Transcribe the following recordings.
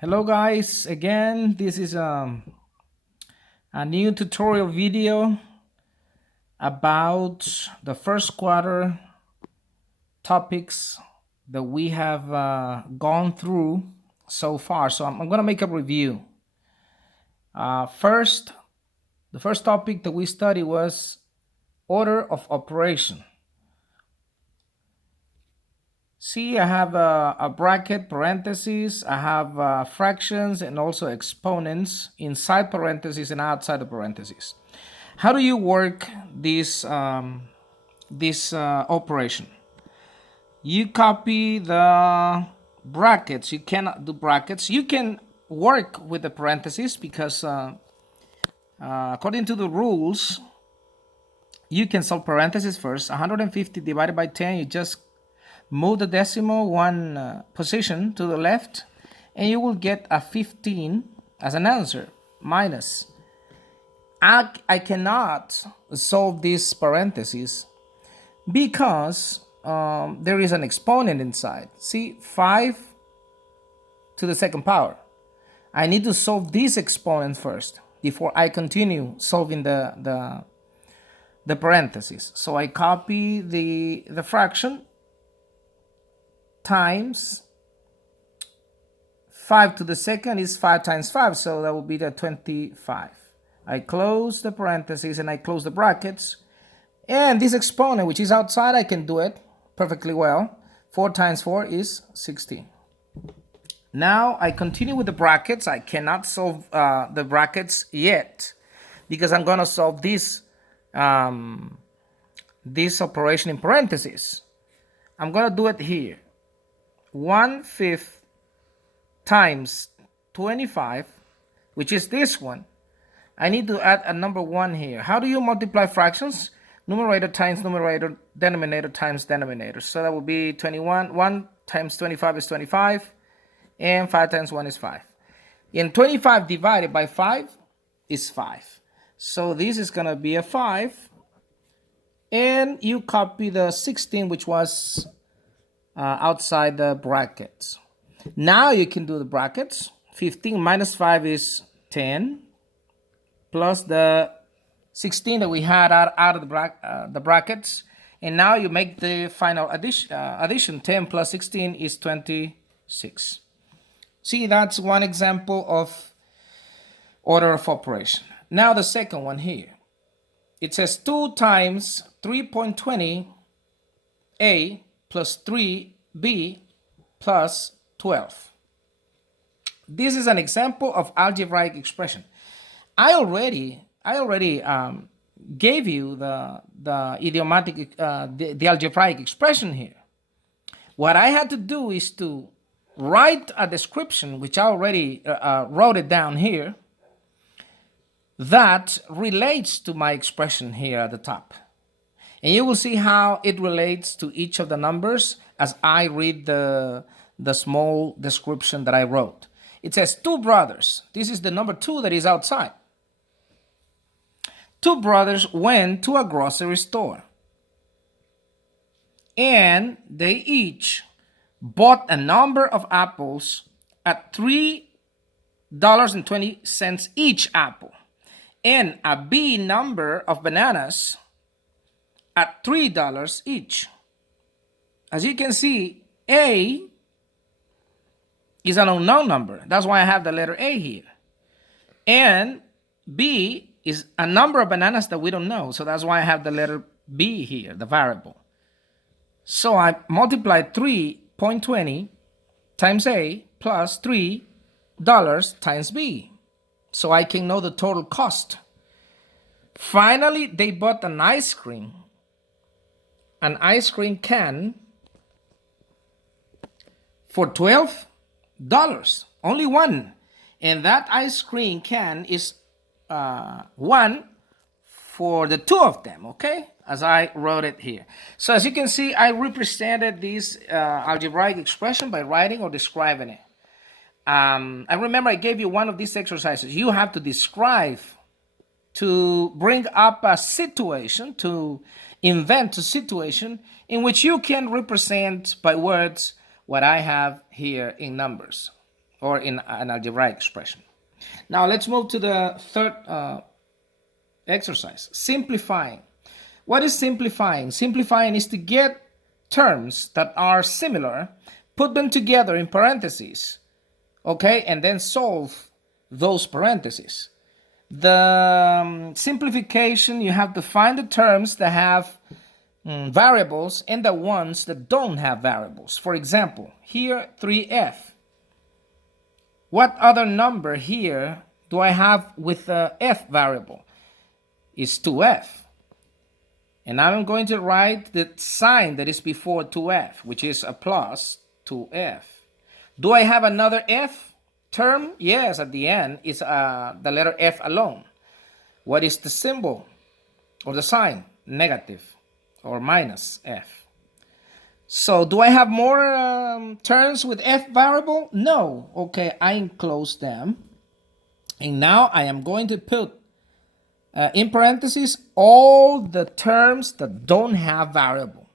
Hello guys, again this is a new tutorial video about the first quarter topics that we have gone through so far. So I'm gonna make a review. The first topic that we studied was order of operation. See, I have a bracket, parentheses, I have fractions and also exponents inside parentheses and outside the parentheses. How do you work this operation? You copy the brackets. You cannot do brackets. You can work with the parentheses because according to the rules, you can solve parentheses first. 150 divided by 10, you just move the decimal one position to the left and you will get a 15 as an answer minus. I cannot solve these parentheses because there is an exponent inside. See, 5 to the second power. I need to solve this exponent first before I continue solving the parentheses. So I copy the fraction times 5 to the second is 5 times 5, so that will be the 25. I close the parentheses and I close the brackets, and this exponent which is outside, I can do it perfectly well. 4 times 4 is 16. Now I continue with the brackets. I cannot solve the brackets yet because I'm going to solve this operation in parentheses. I'm going to do it here. 1/5 times 25, which is this one. I need to add a number 1 here. How do you multiply fractions? Numerator times numerator, denominator times denominator. So that will be 21. 1 times 25 is 25, and 5 times 1 is 5. And 25 divided by 5 is 5. So this is going to be a 5. And you copy the 16, which was outside the brackets. Now you can do the brackets. 15 minus 5 is 10, plus the 16 that we had out of the brackets. And now you make the final addition. 10 plus 16 is 26. See, that's one example of order of operation. Now the second one here. It says 2 times 3.20a plus 3b plus 12. This is an example of algebraic expression. I already gave you the idiomatic, the algebraic expression here. What I had to do is to write a description, which I already wrote it down here, that relates to my expression here at the top. And you will see how it relates to each of the numbers as I read the small description that I wrote. It says 2 brothers. This is the number 2 that is outside. 2 brothers went to a grocery store, and they each bought a number of apples at $3.20 each apple, and a B number of bananas at $3 each. As you can see, A is an unknown number. That's why I have the letter A here. And B is a number of bananas that we don't know. So that's why I have the letter B here, the variable. So I multiply 3.20 times A plus $3 times B. So I can know the total cost. Finally, they bought an ice cream can for $12. Only one. And that ice cream can is one for the 2 of them, okay? As I wrote it here. So as you can see, I represented this algebraic expression by writing or describing it. I remember I gave you one of these exercises. You have to describe, to bring up a situation, to invent a situation in which you can represent by words what I have here in numbers. or in an algebraic expression. Now let's move to the third exercise, simplifying. What is simplifying? Simplifying is to get terms that are similar, put them together in parentheses, okay, and then solve those parentheses. The simplification, you have to find the terms that have variables and the ones that don't have variables. For example, here 3f. What other number here do I have with the f variable? It's 2f. And I'm going to write the sign that is before 2f, which is a plus 2f. Do I have another f term? Yes, at the end is the letter f alone. What is the symbol or the sign? Negative or minus f. So do I have more terms with f variable? No. Okay, I enclose them. And now I am going to put in parentheses all the terms that don't have variable.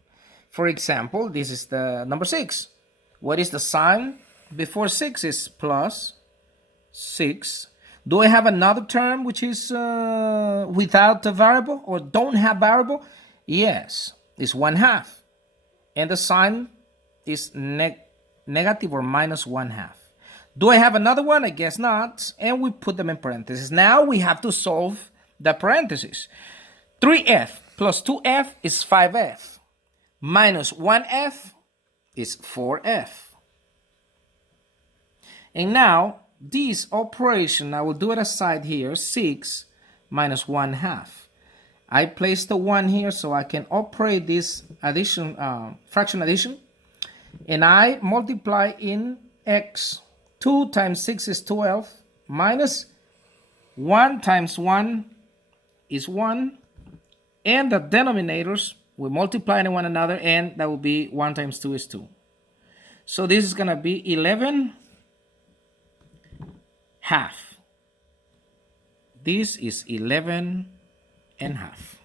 For example, this is the number 6. What is the sign before 6? Is plus 6. Do I have another term which is without a variable or don't have variable? Yes, it's 1/2. And the sign is negative or minus 1/2. Do I have another one? I guess not. And we put them in parentheses. Now we have to solve the parentheses. 3f plus 2f is 5f. Minus 1f is 4f. And now this operation, I will do it aside here. 6 minus 1/2. I place the 1 here so I can operate this addition, fraction addition. And I multiply in x. 2 times 6 is 12. Minus 1 times 1 is 1. And the denominators, we multiply in one another, and that will be 1 times 2 is 2. So this is going to be 11 half. This is 11 and half.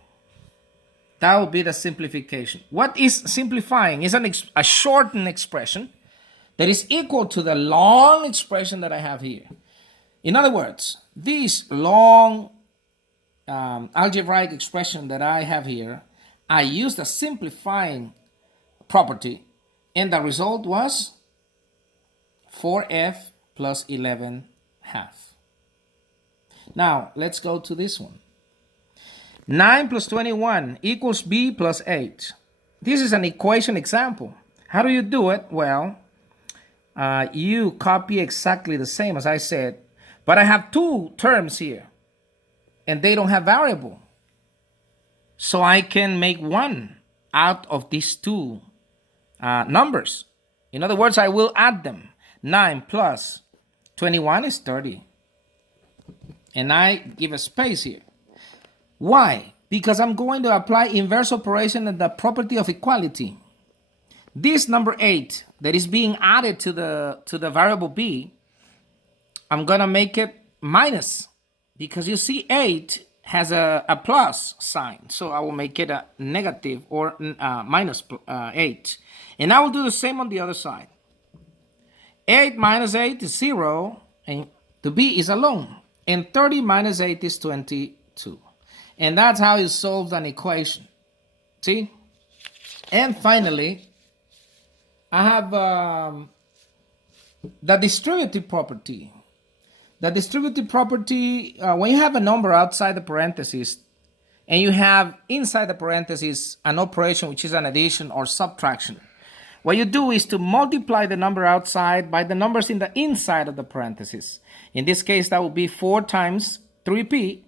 That will be the simplification. What is simplifying? Is a shortened expression that is equal to the long expression that I have here. In other words, this long algebraic expression that I have here, I used a simplifying property, and the result was 4f plus 11 half. Now, let's go to this one. 9 plus 21 equals b plus 8. This is an equation example. How do you do it? Well, you copy exactly the same as I said, but I have two terms here, and they don't have variable. So I can make one out of these two numbers. In other words, I will add them. 9 plus 21 is 30. And I give a space here. Why? Because I'm going to apply inverse operation and the property of equality. This number 8 that is being added to the variable b, I'm going to make it minus, because you see 8 has a plus sign. So I will make it a negative or minus 8. And I will do the same on the other side. 8 minus 8 is 0, and the b is alone. And 30 minus 8 is 22. And that's how you solve an equation. See? And finally, I have the distributive property. The distributive property, when you have a number outside the parentheses, and you have inside the parentheses an operation which is an addition or subtraction, what you do is to multiply the number outside by the numbers in the inside of the parentheses. In this case, that would be 4 times 3p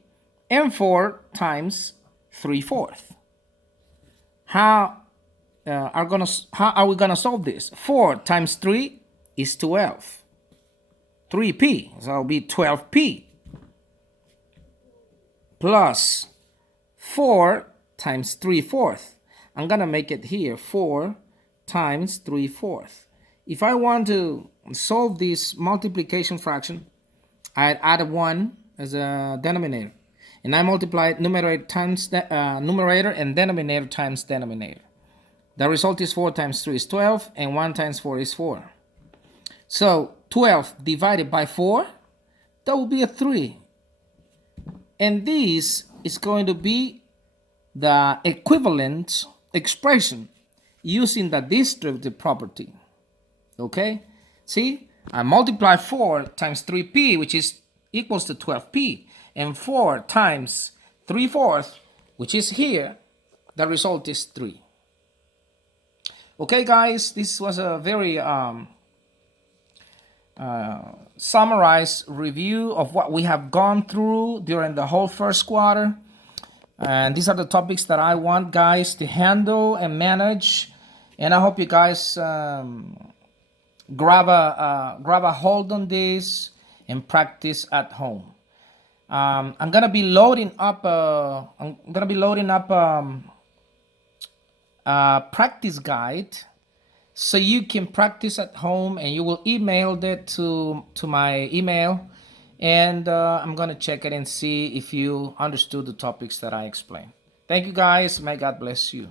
and 4 times 3/4. How are we gonna solve this? 4 times 3 is 12. 3p, so it'll be 12p. Plus 4 times 3/4. I'm gonna make it here 4 times 3/4. If I want to solve this multiplication fraction, I'd add a 1 as a denominator. And I multiply numerator times numerator and denominator times denominator. The result is 4 times 3 is 12, and 1 times 4 is 4. So 12 divided by 4, that will be a 3. And this is going to be the equivalent expression using the distributive property. Okay? See? I multiply 4 times 3p, which is equals to 12p. And 4 times 3/4, which is here, the result is 3. Okay, guys, this was a very summarized review of what we have gone through during the whole first quarter. And these are the topics that I want guys to handle and manage. And I hope you guys grab a hold on this and practice at home. I'm gonna be loading up a practice guide so you can practice at home, and you will email that to my email, and I'm gonna check it and see if you understood the topics that I explained. Thank you guys. May God bless you.